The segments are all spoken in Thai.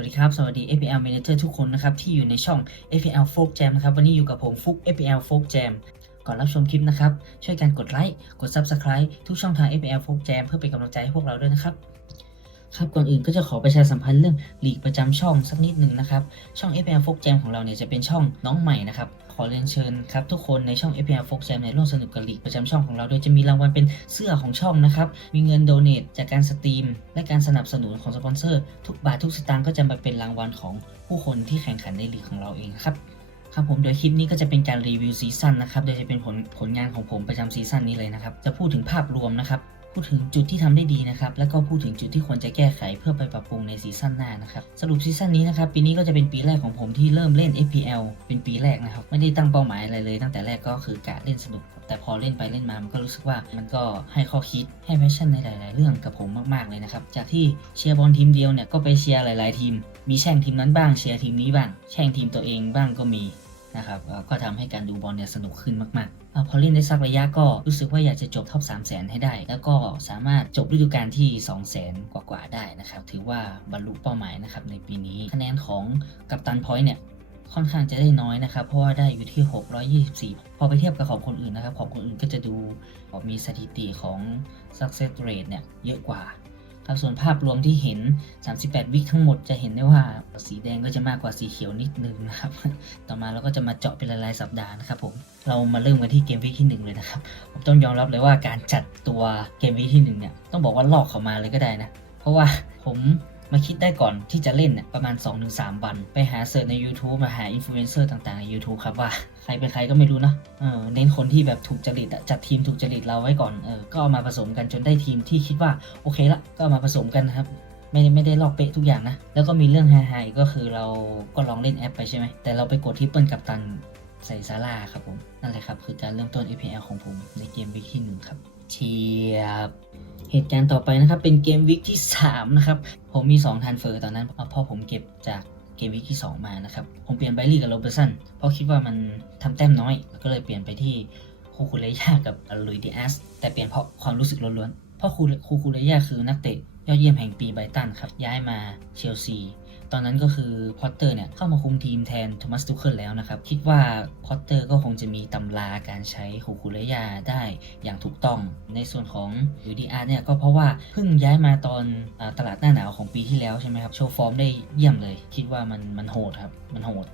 วัสดีครับ สวัสดี FPL Manager ทุกคนนะครับ ที่อยู่ในช่อง FPL Folk Jam นะครับ วันนี้อยู่กับผมฟุก FPL Folk Jam ก่อนรับชมคลิปนะครับ ช่วยกันกดไลค์ กด Subscribe ทุกช่องทาง FPL Folk Jam เพื่อเป็นกำลังใจให้พวกเราด้วยนะครับ ครับก่อนอื่นก็จะขอประชาสัมพันธ์เรื่องหลีกประจำช่องสักนิดหนึ่งนะครับ ช่อง FPL Folk Jam ของเราเนี่ยจะเป็นช่องน้องใหม่นะครับ ขอเรียนเชิญครับทุกคนในช่อง FPL Folk Jam ในร่วมสนุกกับหลีกประจำช่องของเรา โดยจะมีรางวัลเป็นเสื้อของช่องนะครับ มีเงินโดเน a จากการสตรีม และการสนับสนุนของสปอนเซอร์ ทุกบาททุกสตางค์ก็จะมาเป็นรางวัลของผู้คนที่แข่งขันในหลีกของเราเองครับครับผมโดยคลิปนี้ก็จะเป็นการรีวิวซีซั่นนะครับ โดยจะเป็นผลผลงานของผมประจำซีซั่นนี้เลยนะครับ จะพูดถึงภาพรวมนะครับ พูดถึงจุดที่ทำได้ดีนะครับแล้วก็พูดถึงจุดที่ควรจะแก้ไขเพื่อไปปรับปรุงในซีซั่นหน้านะครับสรุปซีซั่นนี้นะครับปีนี้ก็จะเป็นปีแรกของผมที่เริ่มเล่น FPL เป็นปีแรกนะครับไม่ได้ตั้งเป้าหมายอะไรเลย ตั้งแต่แรกก็คือกะเล่นสนุก แต่พอเล่นไปเล่นมามันก็รู้สึกว่ามันก็ให้ข้อคิดให้แพชชั่นในหลาย ๆ เรื่องกับผมมาก ๆ เลยนะครับจากที่เชียร์บอลทีมเดียวเนี่ยก็ไปเชียร์หลาย ๆ ทีม มีแช่งทีมนั้นบ้างเชียร์ทีมนี้บ้างแช่งทีมตัวเองบ้างก็มี นะครับก็ทำให้การดูบอลเนี่ยสนุกขึ้นมากๆอพอเล่นได้สักระยะก็รู้สึกว่าอยากจะจบท็อป 3 0 0แสนให้ได้ แล้วก็สามารถจบฤดูกาลที่ 2 0 0แสนกว่าๆได้นะครับ ถือว่าบรรลุเป้าหมายนะครับในปีนี้ คะแนนของกัปตันพอยต์เนี่ยค่อนข้างจะได้น้อยนะครับ เพราะว่าได้อยู่ที่ 624 พอไปเทียบกับของคนอื่นนะครับ ของคนอื่นก็จะดูมีสถิติของ success rate เนี่ยเยอะกว่า ครับส่วนภาพรวมที่เห็น 38 วิทั้งหมดจะเห็นได้ว่าสีแดงก็จะมากกว่าสีเขียวนิดนึงนะครับ ต่อมาเราก็จะมาเจาะเป็นรายสัปดาห์นะครับผม เรามาเริ่มกันที่เกมวิกที่ 1 เลยนะครับ ผมต้องยอมรับเลยว่าการจัดตัวเกมวิกที่1เนี่ยต้องบอกว่าลอกเขามาเลยก็ได้นะ เพราะว่าผม มาคิดได้ก่อนที่จะเล่นเนี่ยประมาณ 2-3 วัน ไปหาเสิร์ชใน YouTube มาหาอินฟลูเอนเซอร์ต่างๆ ใน YouTube ครับว่า ใครเป็นใครก็ไม่รู้นะเออเน้นคนที่แบบถูกจริตอะจัดทีมถูกจริตเราไว้ก่อนเออก็เอามาผสมกันจนได้ทีมที่คิดว่าโอเคละก็เอามาผสมกันนะครับไม่ไม่ได้ลอกเป๊ะทุกอย่างนะ แล้วก็มีเรื่องไฮๆก็คือเราก็ลองเล่นแอปไปใช่ไหม แต่เราไปกดที่เปิลกับตันใส่ซาร่าครับผม นั่นแหละครับ คือการเริ่มต้น APL ของผมในเกมวิกที่หนึ่งครับ เชียบ เหตุการณ์ต่อไปนะครับเป็นเกมวิกที่ 3 นะครับ ผมมี2ทันเฟอร์ตอนนั้นเพราะผมเก็บจากเกมวิกที่ 2 มานะครับ ผมเปลี่ยนไบลี่กับโรเบอร์สันเพราะคิดว่ามันทำแต้มน้อย ก็เลยเปลี่ยนไปที่คูคูเรย่ากับลุยดิอัสแต่เปลี่ยนเพราะความรู้สึกล้วนๆเพราะคูคูคูเรย่าคือนักเตะยอดเยี่ยมแห่งปีไบตันครับย้ายมาเชลซี ตอนนั้นก็คือพอตเตอร์เนี่ยเข้ามาคุมทีมแทนโทมัสตูเคิลแล้วนะครับ คิดว่าพอตเตอร์ก็คงจะมีตำราการใช้คูคูเลยาได้อย่างถูกต้องในส่วนของยูดีอาร์เนี่ยก็เพราะว่าเพิ่งย้ายมาตอนอตลาดหน้าหนาวของปีที่แล้วใช่ไหมครับ โชว์ฟอร์มได้เยี่ยมเลย คิดว่ามันมันโหดครับ มันโหด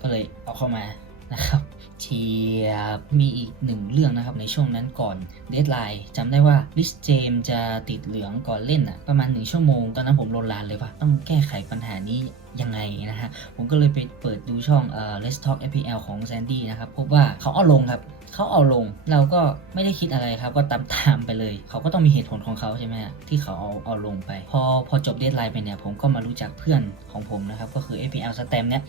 ก็เลยเอาเข้ามา นะครับเชียบมีอีกหนึ่งเรื่องนะครับในช่วงนั้นก่อนเดทไลน์จำได้ว่าลิสเจมจะติดเหลืองก่อนเล่นอะประมาณ 1 ชั่วโมง ตอนนั้นผมโลนลานเลยว่าต้องแก้ไขปัญหานี้ยังไงนะฮะ ผมก็เลยไปเปิดดูช่องเอ่อ Let's Talk FPL ของแซนดี้นะครับ พบว่าเขาเอาลงครับ เขาเอาลงเราก็ไม่ได้คิดอะไรครับ ก็ตามตามไปเลย เขาก็ต้องมีเหตุผลของเขาใช่ไหมฮะที่เขาเอาเอาลงไป พอพอจบเดทไลน์ไปเนี่ยผมก็มารู้จักเพื่อนของผมนะครับ ก็คือ FPL สแตมเนี่ย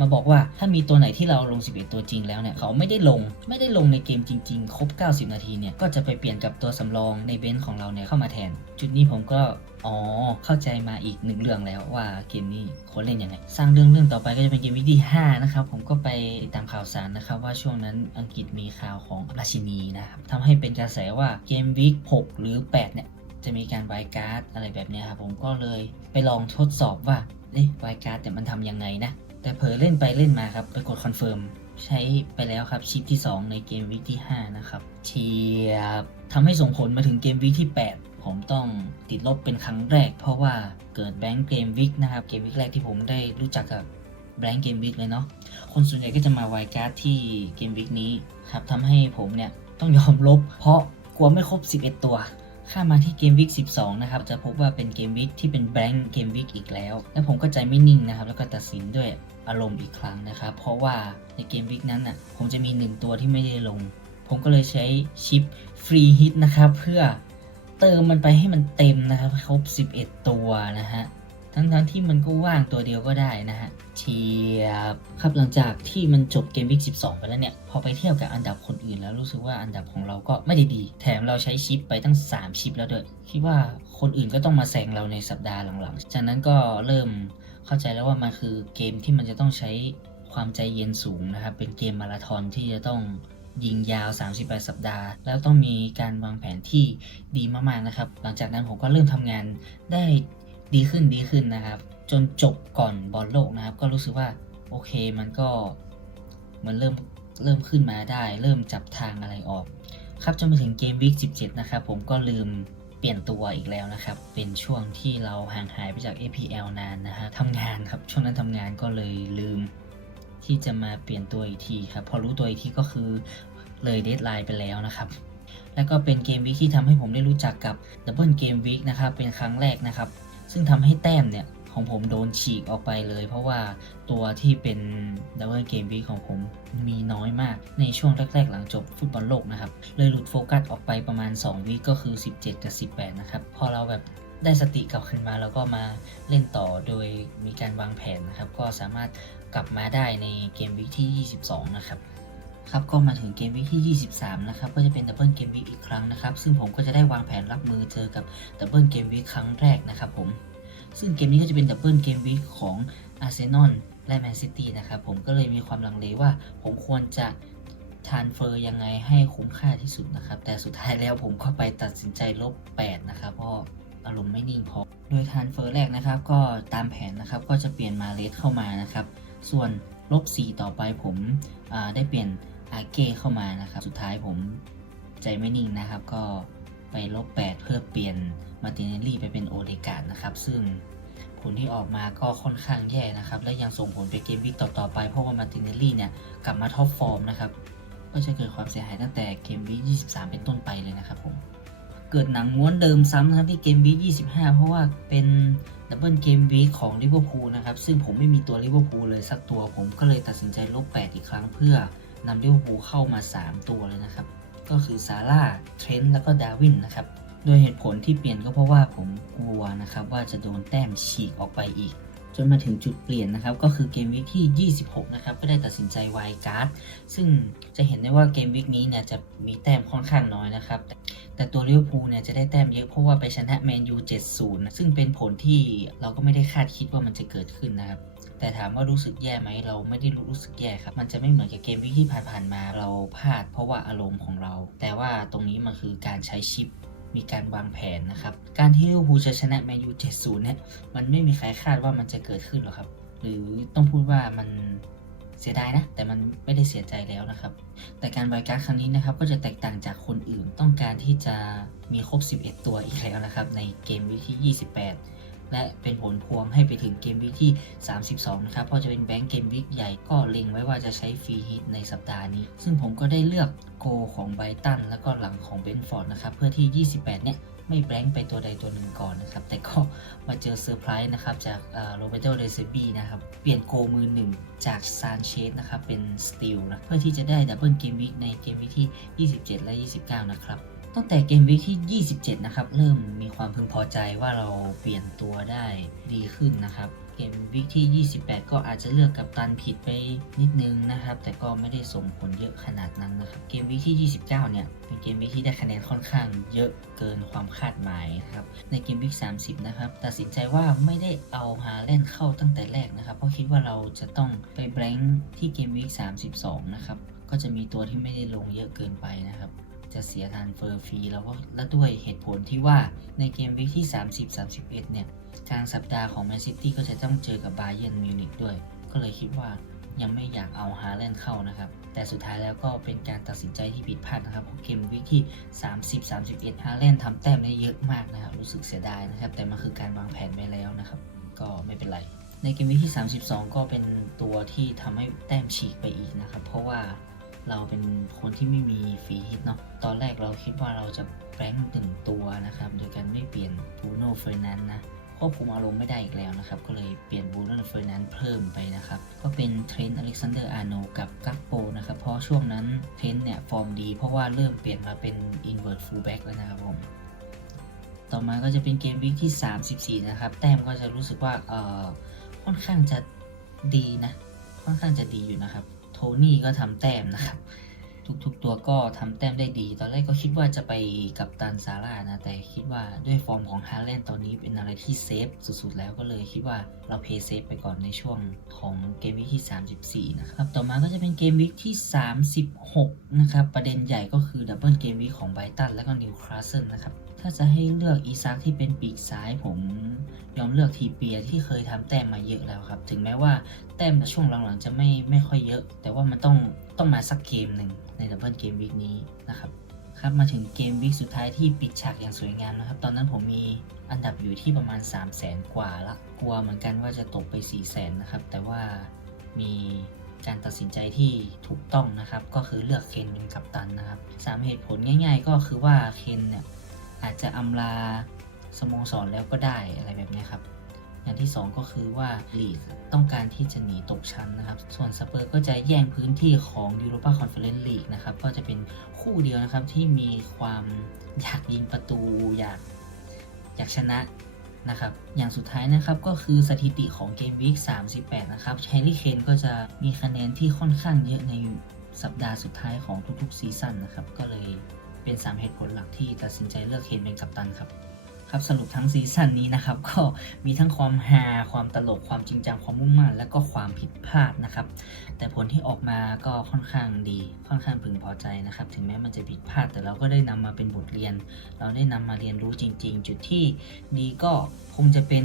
มาบอกว่าถ้ามีตัวไหนที่เราลง 11 ตัวจริงแล้วเนี่ยเขาไม่ได้ลงไม่ได้ลงในเกมจริง ๆ ครบ 90 นาทีเนี่ยก็จะไปเปลี่ยนกับตัวสำรองในเบนซ์ของเราเนี่ยเข้ามาแทน จุดนี้ผมก็อ๋อ เข้าใจมาอีกหนึ่งเรื่องแล้วว่าเกมนี้คนเล่นยังไง สร้างเรื่องเรื่องต่อไปก็จะเป็นเกมวิกที่5นะครับ ผมก็ไปตามข่าวสารนะครับว่าช่วงนั้นอังกฤษมีข่าวของราชินีนะครับทำให้เป็นกระแสว่าเกมวิก6หรือ 8 เนี่ย จะมีการไวการ์ดอะไรแบบนี้ครับผมก็เลยไปลองทดสอบว่าเอ๊ะไวการ์ดเนี่มันทำยังไงนะ แต่เผลอเล่นไปเล่นมาครับไปกดคอนเฟิร์มใช้ไปแล้วครับชิปที่ 2 ในเกมวิกที่ 5 นะครับเชียบทำให้ส่งผลมาถึงเกมวิกที่ 8 ต้องติดลบเป็นครั้งแรก เพราะว่าเกิดแบงค์เกมวิกนะครับ เกมวิกแรกที่ผมได้รู้จักกับแบงค์เกมวิกเลยเนาะ คนส่วนใหญ่ก็จะมาไวการ์ดที่เกมวิกนี้ครับทำให้ผมเนี่ยต้องยอมลบ เพราะกลัวไม่ครบ 11 ตัว ข้ามาที่เกมวิก12 นะครับ จะพบว่าเป็นเกมวิกที่เป็นแบงค์เกมวิกอีกแล้ว และผมก็ใจไม่นิ่งนะครับ แล้วก็ตัดสินด้วยอารมณ์อีกครั้งนะครับ เพราะว่าในเกมวิกนั้นอะ ผมจะมี 1 ตัวที่ไม่ได้ลง ผมก็เลยใช้ชิปฟรีฮิตนะครับ เพื่อ เติมมันไปให้มันเต็มนะครับ ครบ 11 ตัวนะฮะ ทั้งๆที่มันก็ว่างตัวเดียวก็ได้นะฮะเชียบครับหลังจากที่มันจบเกมวิก12 ไปแล้วเนี่ย พอไปเทียบกับอันดับคนอื่นแล้วรู้สึกว่าอันดับของเราก็ไม่ได้ดี แถมเราใช้ชิปไปตั้ง 3 ชิปแล้วด้วย คิดว่าคนอื่นก็ต้องมาแซงเราในสัปดาห์หลังๆ จากนั้นก็เริ่มเข้าใจแล้วว่ามันคือเกมที่มันจะต้องใช้ความใจเย็นสูงนะครับ เป็นเกมมาราธอนที่จะต้อง ยิงยาว 38 สัปดาห์ แล้วต้องมีการวางแผนที่ดีมากๆนะครับ หลังจากนั้นผมก็เริ่มทำงานได้ดีขึ้นดีขึ้นนะครับ จนจบก่อนบอลโลกนะครับ ก็รู้สึกว่าโอเคมันก็มันเริ่มเริ่มขึ้นมาได้ เริ่มจับทางอะไรออก ครับจนมาถึงเกมวิก17 นะครับ ผมก็ลืมเปลี่ยนตัวอีกแล้วนะครับ เป็นช่วงที่เราห่างหายไปจาก APL นานนะฮะทำงานครับ ช่วงนั้นทำงานก็เลยลืม ที่จะมาเปลี่ยนตัวอีกทีครับ พอรู้ตัวอีกทีก็คือเลยเดทไลน์ไปแล้วนะครับแล้วก็เป็นเกมวิกที่ทำให้ผมได้รู้จักกับดับเบิลเกมวิกนะครับเป็นครั้งแรกนะครับ ซึ่งทำให้แต้มเนี่ยของผมโดนฉีกออกไปเลย เพราะว่าตัวที่เป็นดับเบิลเกมวีของผมมีน้อยมาก ในช่วงแรกๆ หลังจบฟุตบอลโลกนะครับ เลยหลุดโฟกัสออกไปประมาณ 2วีก็คือ 17 กับ 18 นะครับ พอเราแบบได้สติกลับขึ้นมาแล้วก็มาเล่นต่อโดยมีการวางแผนนะครับ ก็สามารถ กลับมาได้ในเกมวีคที่ 22 นะครับครับก็มาถึงเกมวีคที่ 23 นะครับ ก็จะเป็นดับเบิลเกมวีคอีกครั้งนะครับ ซึ่งผมก็จะได้วางแผนรับมือเจอกับดับเบิลเกมวีคครั้งแรกนะครับผม ซึ่งเกมนี้ก็จะเป็นดับเบิลเกมวีคของอาร์เซนอลและแมนซิตี้นะครับ ผมก็เลยมีความลังเลว่าผมควรจะทานเฟอร์ยังไงให้คุ้มค่าที่สุดนะครับ แต่สุดท้ายแล้วผมก็ไปตัดสินใจลบ 8 นะครับ เพราะอารมณ์ไม่นิ่งพอ โดยทานเฟอร์แรกนะครับ ก็ตามแผนนะครับ ก็จะเปลี่ยนมาเลสเข้ามานะครับ ส่วนลบ 4 ต่อไปผมได้เปลี่ยนอาเก้เข้ามานะครับ สุดท้ายผมใจไม่นิ่งนะครับ ก็ไปลบ 8 เพื่อเปลี่ยนมาติเนลลี่ไปเป็นโอเดกาดนะครับ ซึ่งผลที่ออกมาก็ค่อนข้างแย่นะครับ และยังส่งผลไปเกมวิกต่อๆไปเพราะว่ามาติเนลลี่เนี่ยกลับมาท็อปฟอร์มนะครับ ก็จะเกิดความเสียหายตั้งแต่เกมวิก23 เป็นต้นไปเลยนะครับผม เกิดหนังม้วนเดิมซ้ำนะครับที่เกมวีค25 เพราะว่าเป็นดับเบิลเกมวีคของลิเวอร์พูลนะครับ ซึ่งผมไม่มีตัวลิเวอร์พูลเลยสักตัวผมก็เลยตัดสินใจลบ 8 อีกครั้งเพื่อนำลิเวอร์พูลเข้ามา 3 ตัวเลยนะครับ ก็คือซาร่าเทรนต์แล้วก็ดาวินนะครับ โดยเหตุผลที่เปลี่ยนก็เพราะว่าผมกลัวนะครับว่าจะโดนแต้มฉีกออกไปอีก จนมาถึงจุดเปลี่ยนนะครับ ก็คือเกมวิกที่ 26 นะครับ ก็ได้ตัดสินใจไวการ์ด ซึ่งจะเห็นได้ว่าเกมวิกนี้เนี่ยจะมีแต้มค่อนข้างน้อยนะครับ แต่ตัวลิเวอร์พูลเนี่ยจะได้แต้มเยอะเพราะว่าไปชนะแมนยู 7-0 ซึ่งเป็นผลที่เราก็ไม่ได้คาดคิดว่ามันจะเกิดขึ้นนะครับแต่ถามว่ารู้สึกแย่ไหมเราไม่ได้รู้สึกแย่ครับ มันจะไม่เหมือนกับเกมวิกที่ผ่านๆมาเราพลาดเพราะว่าอารมณ์ของเรา แต่ว่าตรงนี้มันคือการใช้ชิป มีการวางแผนนะครับ การที่ลิเวอร์พูลจะชนะแมนยู7-0เนี่ยมันไม่มีใครคาดว่ามันจะเกิดขึ้นหรอกครับ หรือต้องพูดว่ามันเสียดายนะ แต่มันไม่ได้เสียใจแล้วนะครับ แต่การไวการ์ครั้งนี้นะครับ ก็จะแตกต่างจากคนอื่นต้องการที่จะมีครบ 11 ตัวอีกแล้วนะครับ ในเกมวิที่ 28 และเป็นผลพวงให้ไปถึงเกมวิกที่ 32 นะครับ เพราะจะเป็นแบงก์เกมวิกใหญ่ก็เล็งไว้ว่าจะใช้ฟรีฮิตในสัปดาห์นี้ ซึ่งผมก็ได้เลือกโกของไบตันแล้วก็หลังของเบนฟอร์ดนะครับ เพื่อที่ 28 เนี่ยไม่แบงค์ไปตัวใดตัวหนึ่งก่อนนะครับ แต่ก็มาเจอเซอร์ไพรส์นะครับ จากโรเบโตเดซบีนะครับ เปลี่ยนโกมือหนึ่งจากซานเชสนะครับ เป็นสตีลนะ เพื่อที่จะได้ดับเบิลเกมวิกในเกมวิกที่ 27 และ 29 นะครับ ตั้งแต่เกมวิกที่ 27 นะครับ เริ่มมีความพึงพอใจว่าเราเปลี่ยนตัวได้ดีขึ้นนะครับ เกมวิกที่ 28 ก็อาจจะเลือกกับตันผิดไปนิดนึงนะครับ แต่ก็ไม่ได้ส่งผลเยอะขนาดนั้นนะครับ เกมวิกที่ 29 เนี่ย เป็นเกมวิกที่ได้คะแนนค่อนข้างเยอะเกินความคาดหมายนะครับ ในเกมวิก 30 นะครับ ตัดสินใจว่าไม่ได้เอาฮาเล่นเข้าตั้งแต่แรกนะครับ เพราะคิดว่าเราจะต้องไปแบงค์ที่เกมวิก 32 นะครับ ก็จะมีตัวที่ไม่ได้ลงเยอะเกินไปนะครับ จะเสียทานเฟอร์ฟรีแล้วก็และด้วยเหตุผลที่ว่าในเกมวิกที่ 30-31 เนี่ยกลางสัปดาห์ของแมนซิตี้ก็จะต้องเจอกับบาเยิร์นมิวนิกด้วย ก็เลยคิดว่ายังไม่อยากเอาฮาแลนด์เข้านะครับ แต่สุดท้ายแล้วก็เป็นการตัดสินใจที่ผิดพลาดนะครับเพราะเกมวิกที่ 30-31 ฮาแลนด์ทำแต้มได้เยอะมากนะครับ รู้สึกเสียดายนะครับ แต่มันคือการวางแผนไว้แล้วนะครับ ก็ไม่เป็นไรในเกมวิกที่ 32 ก็เป็นตัวที่ทำให้แต้มฉีกไปอีกนะครับ เพราะว่า เราเป็นคนที่ไม่มีฟรีฮิตเนาะ ตอนแรกเราคิดว่าเราจะแบงค์หนึ่งตัวนะครับ โดยการไม่เปลี่ยนบูโน่เฟอร์นันนะควบคุมอารมณ์ไม่ได้อีกแล้วนะครับ ก็เลยเปลี่ยนบูโน่เฟอร์นันเพิ่มไปนะครับ ก็เป็นเทรนต์อเล็กซานเดอร์อาร์โนกับกักโปนะครับ เพราะช่วงนั้นเทรนต์เนี่ยฟอร์มดีเพราะว่าเริ่มเปลี่ยนมาเป็นอินเวอร์ f ฟูลแบ็กแล้วนะครับผมต่อมาก็จะเป็นเกมวิกที่ 34 นะครับ แต้มก็จะรู้สึกว่าเอ่อค่อนข้างจะดีนะ ค่อนข้างจะดีอยู่นะครับ นี่ก็ทำแต้มนะครับ ทุกๆตัวก็ทำแต้มได้ดี ตอนแรกก็คิดว่าจะไปกับตันซาร่านะ แต่คิดว่าด้วยฟอร์มของฮาแลนตอนนี้เป็นอะไรที่เซฟสุดๆ แล้วก็เลยคิดว่าเราเพย์เซฟไปก่อนในช่วงของเกมวิกที่ 34 นะครับ ต่อมาก็จะเป็นเกมวิกที่ 36 นะครับ ประเด็นใหญ่ก็คือดับเบิลเกมวิกของไบตันและก็นิวคาสเซิลนะครับ ถ้าจะให้เลือกอีซักที่เป็นปีกซ้ายผม อมเลือกทีเปียที่เคยทำแต้มมาเยอะแล้วครับ ถึงแม้ว่าแต้มในช่วงหลังๆจะไม่ไม่ค่อยเยอะ แต่ว่ามันต้องต้องมาสักเกมหนึ่งในดับเบิลเกมวีคนี้นะครับครับมาถึงเกมวีคสุดท้ายที่ปิดฉากอย่างสวยงามนะครับ ตอนนั้นผมมีอันดับอยู่ที่ประมาณ 3 0 0แสนกว่าละ กลัวเหมือนกันว่าจะตกไป 4 0 0แสนนะครับ แต่ว่ามีการตัดสินใจที่ถูกต้องนะครับ ก็คือเลือกเคนเป็นกัปตันนะครับสามเหตุผลง่าย ๆ ก็คือว่าเคนเนี่ยอาจจะอำลา สโมสรแล้วก็ได้อะไรแบบนี้ครับ อย่างที่ 2 ก็คือว่าลีดต้องการที่จะหนีตกชั้นนะครับ ส่วนสเปอร์ก็จะแย่งพื้นที่ของยูโรปาคอนเฟอเรนซ์ลีกนะครับ ก็จะเป็นคู่เดียวนะครับที่มีความอยากยิงประตูอยากอยากชนะนะครับ อย่างสุดท้ายนะครับก็คือสถิติของเกมวีค38 นะครับแฮร์รี่เคนก็จะมีคะแนนที่ค่อนข้างเยอะในสัปดาห์สุดท้ายของทุกๆซีซั่นนะครับ ก็เลยเป็น 3 เหตุผลหลักที่ตัดสินใจเลือกเคนเป็นกัปตันครับ ครับสรุปทั้งซีซั่นนี้นะครับก็มีทั้งความฮาความตลกความจริงจังความมุ่งมั่นและก็ความผิดพลาดนะครับ แต่ผลที่ออกมาก็ค่อนข้างดีค่อนข้างพึงพอใจนะครับ ถึงแม้มันจะผิดพลาดแต่เราก็ได้นำมาเป็นบทเรียน เราได้นำมาเรียนรู้จริง ๆ จุดที่ดีก็คงจะเป็น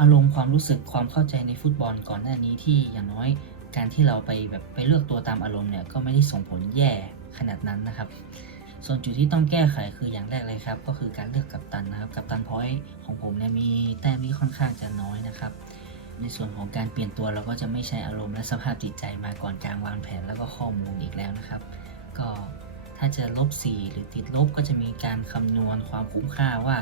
อารมณ์ความรู้สึกความเข้าใจในฟุตบอลก่อนหน้านี้ที่อย่างน้อยการที่เราไปแบบไปเลือกตัวตามอารมณ์เนี่ยก็ไม่ได้ส่งผลแย่ขนาดนั้นนะครับ ส่วนจุดที่ต้องแก้ไขคืออย่างแรกเลยครับ ก็คือการเลือกกัปตันนะครับ กัปตันพอยต์ของผมเนี่ยมีแต้มที่ค่อนข้างจะน้อยนะครับ ในส่วนของการเปลี่ยนตัวเราก็จะไม่ใช้อารมณ์และสภาพจิตใจมาก่อนการวางแผนแล้วก็ข้อมูลอีกแล้วนะครับ ก็ถ้าจะลบ 4 หรือติดลบก็จะมีการคำนวณความคุ้มค่าว่า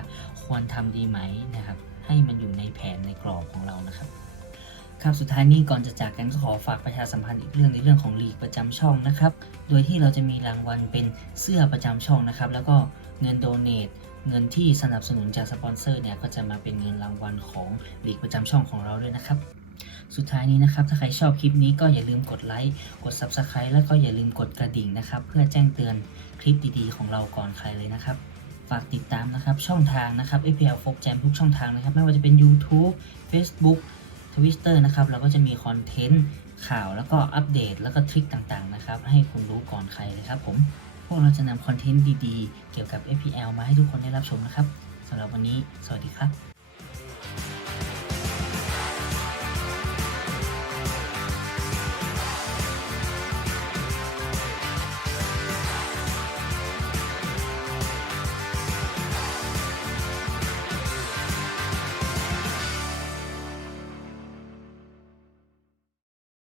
ควรทำดีไหมนะครับ ให้มันอยู่ในแผนในกรอบของเรานะครับ ครับสุดท้ายนี้ก่อนจะจากกันก็ขอฝากประชาสัมพันธ์อีกเรื่องในเรื่องของลีกประจำช่องนะครับ โดยที่เราจะมีรางวัลเป็นเสื้อประจำช่องนะครับ แล้วก็เงินโดเนทเงินที่สนับสนุนจากสปอนเซอร์เนี่ยก็จะมาเป็นเงินรางวัลของลีกประจำช่องของเราด้วยนะครับ สุดท้ายนี้นะครับ ถ้าใครชอบคลิปนี้ก็อย่าลืมกดไลค์กด Subscribe แล้วก็อย่าลืมกดกระดิ่งนะครับ เพื่อแจ้งเตือนคลิปดีๆ ของเราก่อนใครเลยนะครับฝากติดตามนะครับ ช่องทางนะครับ FPL Folk Jam ทุกช่องทางนะครับ ไม่ว่าจะเป็น YouTube Facebook Twitter นะครับเราก็จะมีคอนเทนต์ข่าวแล้วก็อัปเดตแล้วก็ทริคต่างๆนะครับให้คุณรู้ก่อนใครเลยครับผมพวกเราจะนำคอนเทนต์ดีๆ เกี่ยวกับ FPL มาให้ทุกคนได้รับชมนะครับสำหรับวันนี้ สวัสดีครับ